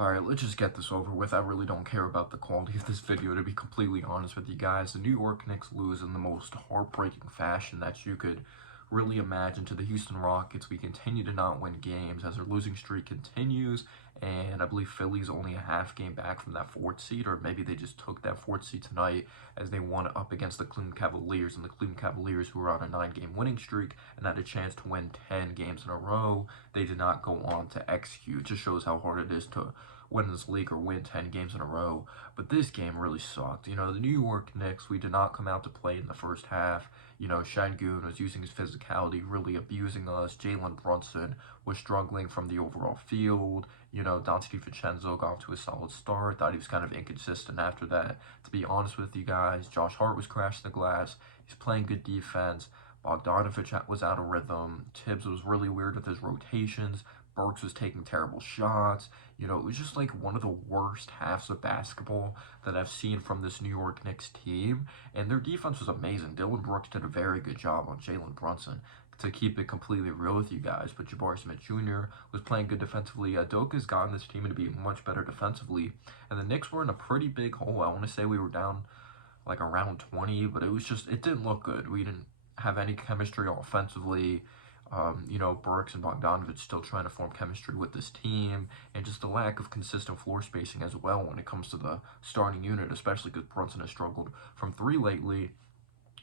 Alright, let's just get this over with. I really don't care about the quality of this video, to be completely honest with you guys. The New York Knicks lose in the most heartbreaking fashion that you could really imagine to the Houston Rockets. We continue to not win games as our losing streak continues, and I believe Philly's only a half game back from that fourth seed, or maybe they just took that fourth seed tonight as they won up against the Cleveland Cavaliers, and the Cleveland Cavaliers, who were on a 9-game winning streak and had a chance to win 10 games in a row, they did not go on to execute. It just shows how hard it is to win this league or win 10 games in a row. But this game really sucked. You know, the New York Knicks, we did not come out to play in the first half. You know, Şengün was using his physicality, really abusing us. Jalen Brunson was struggling from the overall field. You know, Dante DiVincenzo got off to a solid start. Thought he was kind of inconsistent after that. To be honest with you guys, Josh Hart was crashing the glass. He's playing good defense. Bogdanovich was out of rhythm. Tibbs was really weird with his rotations. Burks was taking terrible shots. You know, it was just like one of the worst halves of basketball that I've seen from this New York Knicks team. And their defense was amazing. Dillon Brooks did a very good job on Jalen Brunson, to keep it completely real with you guys. But Jabari Smith Jr. was playing good defensively. Udoka's gotten this team to be much better defensively. And the Knicks were in a pretty big hole. I want to say we were down like around 20, but it was just, it didn't look good. We didn't have any chemistry offensively. You know, Burks and Bogdanovich still trying to form chemistry with this team, and just the lack of consistent floor spacing as well when it comes to the starting unit, especially because Brunson has struggled from three lately.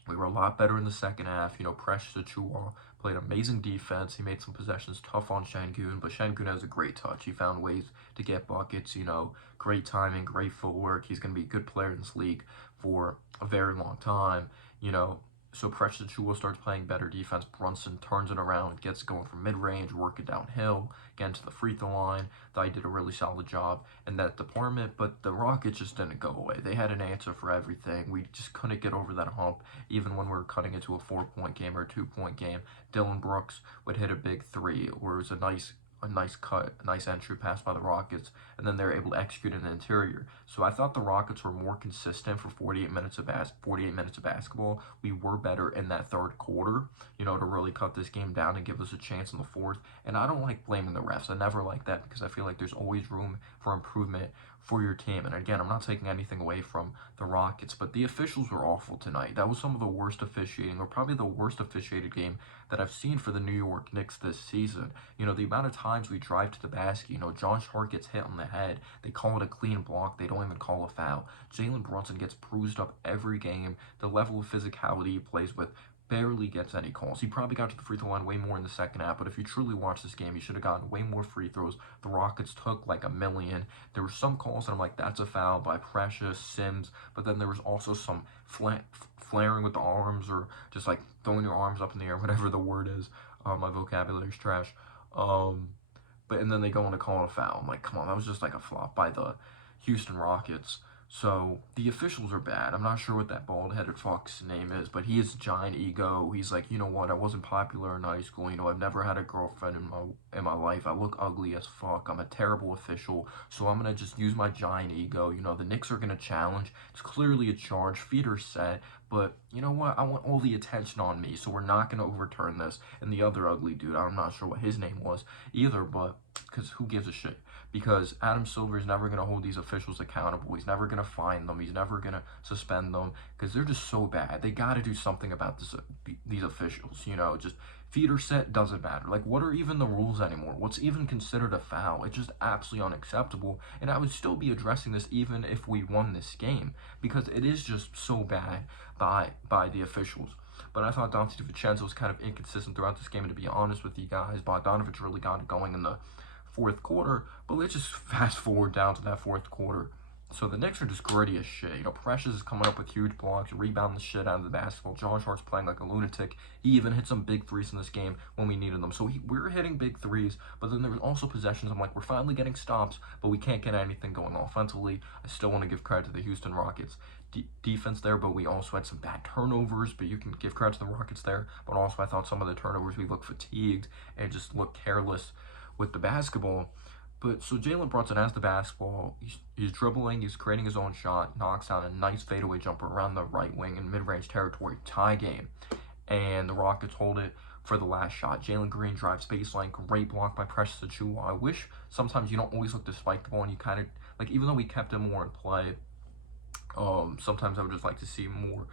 We were a lot better in the second half. You know, Precious Achiuwa played amazing defense. He made some possessions tough on Şengün, but Şengün has a great touch. He found ways to get buckets, you know, great timing, great footwork. He's going to be a good player in this league for a very long time, you know. So Precious Achiuwa starts playing better defense. Brunson turns it around, gets going from mid-range, working downhill, getting to the free throw line. Thought he did a really solid job in that department, but the Rockets just didn't go away. They had an answer for everything. We just couldn't get over that hump, even when we were cutting into a 4-point game or a 2-point game. Dillon Brooks would hit a big three, or it was a nice cut, a nice entry pass by the Rockets, and then they're able to execute in the interior. So I thought the Rockets were more consistent for 48 minutes of basketball. We were better in that third quarter, you know, to really cut this game down and give us a chance in the fourth. And I don't like blaming the refs. I never like that, because I feel like there's always room for improvement for your team. And again, I'm not taking anything away from the Rockets, but the officials were awful tonight. That was some of the worst officiating, or probably the worst officiated game that I've seen for the New York Knicks this season. You know, the amount of times we drive to the basket, you know, Josh Hart gets hit on the head. They call it a clean block. They don't even call a foul. Jalen Brunson gets bruised up every game. The level of physicality he plays with barely gets any calls. He probably got to the free throw line way more in the second half, but if you truly watch this game, he should have gotten way more free throws. The Rockets took like a million. There were some calls that I'm like, that's a foul by Precious, Sims, but then there was also some flaring with the arms, or just like throwing your arms up in the air, whatever the word is. My vocabulary's trash. But and then they go on to call it a foul. I'm like, come on, that was just like a flop by the Houston Rockets. So the officials are bad. I'm not sure what that bald-headed fuck's name is, but he has a giant ego. He's like, you know what? I wasn't popular in high school. You know, I've never had a girlfriend in my life. I look ugly as fuck. I'm a terrible official. So I'm gonna just use my giant ego. You know, the Knicks are gonna challenge. It's clearly a charge. Feet are set. But you know what? I want all the attention on me. So we're not gonna overturn this. And the other ugly dude, I'm not sure what his name was either, but because who gives a shit? Because Adam Silver is never going to hold these officials accountable. He's never going to fine them. He's never going to suspend them, because they're just so bad. They got to do something about these officials, you know. Just feet are set, doesn't matter. Like, what are even the rules anymore? What's even considered a foul? It's just absolutely unacceptable, and I would still be addressing this even if we won this game, because it is just so bad by the officials. But I thought Dante DiVincenzo was kind of inconsistent throughout this game, and to be honest with you guys, Bogdanovich really got it going in the fourth quarter. But let's just fast forward down to that fourth quarter. So the Knicks are just gritty as shit. You know, Precious is coming up with huge blocks, rebounding the shit out of the basketball. Josh Hart's playing like a lunatic. He even hit some big threes in this game when we needed them. So we were hitting big threes, but then there was also possessions. I'm like, we're finally getting stops, but we can't get anything going offensively. I still want to give credit to the Houston Rockets defense there, but we also had some bad turnovers. But you can give credit to the Rockets there. But also, I thought some of the turnovers, we looked fatigued and just looked careless with the basketball. But so Jalen Brunson has the basketball, he's dribbling, he's creating his own shot, knocks down a nice fadeaway jumper around the right wing in mid-range territory, tie game. And the Rockets hold it for the last shot. Jalen Green drives baseline, great block by Precious Achiuwa. I wish sometimes you don't always look to spike the ball, and you kind of, like, even though we kept him more in play, sometimes I would just like to see more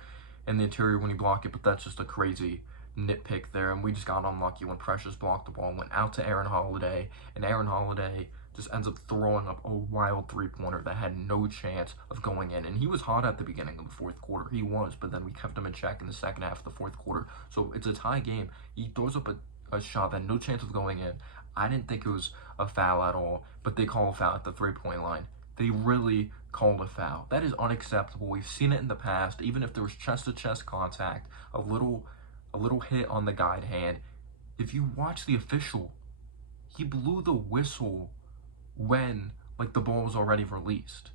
in the interior when you block it, but that's just a crazy nitpick there. And we just got unlucky when Precious blocked the ball, went out to Aaron Holiday, and Aaron Holiday just ends up throwing up a wild three-pointer that had no chance of going in. And he was hot at the beginning of the fourth quarter. He was, but then we kept him in check in the second half of the fourth quarter. So it's a tie game. He throws up a shot that had no chance of going in. I didn't think it was a foul at all, but they call a foul at the three-point line. They really called a foul. That is unacceptable. We've seen it in the past. Even if there was chest-to-chest contact, a little hit on the guide hand, if you watch the official, he blew the whistle when, like, the ball was already released.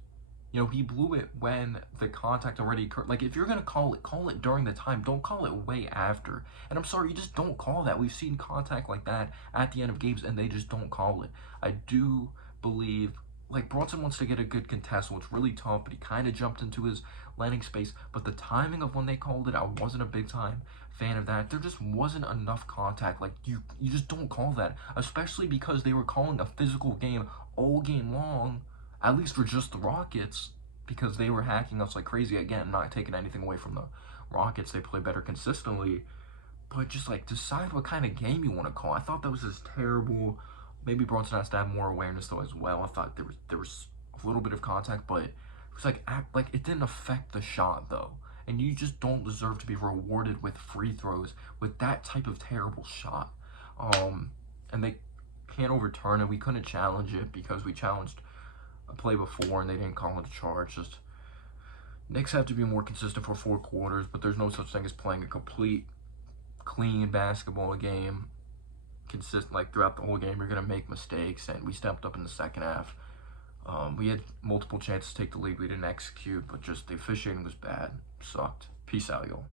You know, he blew it when the contact already occurred. Like, if you're going to call it during the time. Don't call it way after. And I'm sorry, you just don't call that. We've seen contact like that at the end of games, and they just don't call it. I do believe, like, Bronson wants to get a good contest, which really tough, but he kind of jumped into his landing space. But the timing of when they called it, I wasn't a big-time fan of that. There just wasn't enough contact. Like, you just don't call that, especially because they were calling a physical game all game long, at least for just the Rockets, because they were hacking us like crazy. Again, not taking anything away from the Rockets. They play better consistently. But just, like, decide what kind of game you want to call. I thought that was just terrible. Maybe Bronson has to have more awareness, though, as well. I thought there was a little bit of contact, but it was like it didn't affect the shot, though. And you just don't deserve to be rewarded with free throws with that type of terrible shot. And they can't overturn it. We couldn't challenge it because we challenged a play before and they didn't call it a charge. Just Knicks have to be more consistent for 4 quarters, but there's no such thing as playing a complete, clean basketball game. Consistent, like, throughout the whole game, you're gonna make mistakes, and we stepped up in the second half. We had multiple chances to take the lead. We didn't execute, but just the officiating was bad. Sucked. Peace out, y'all.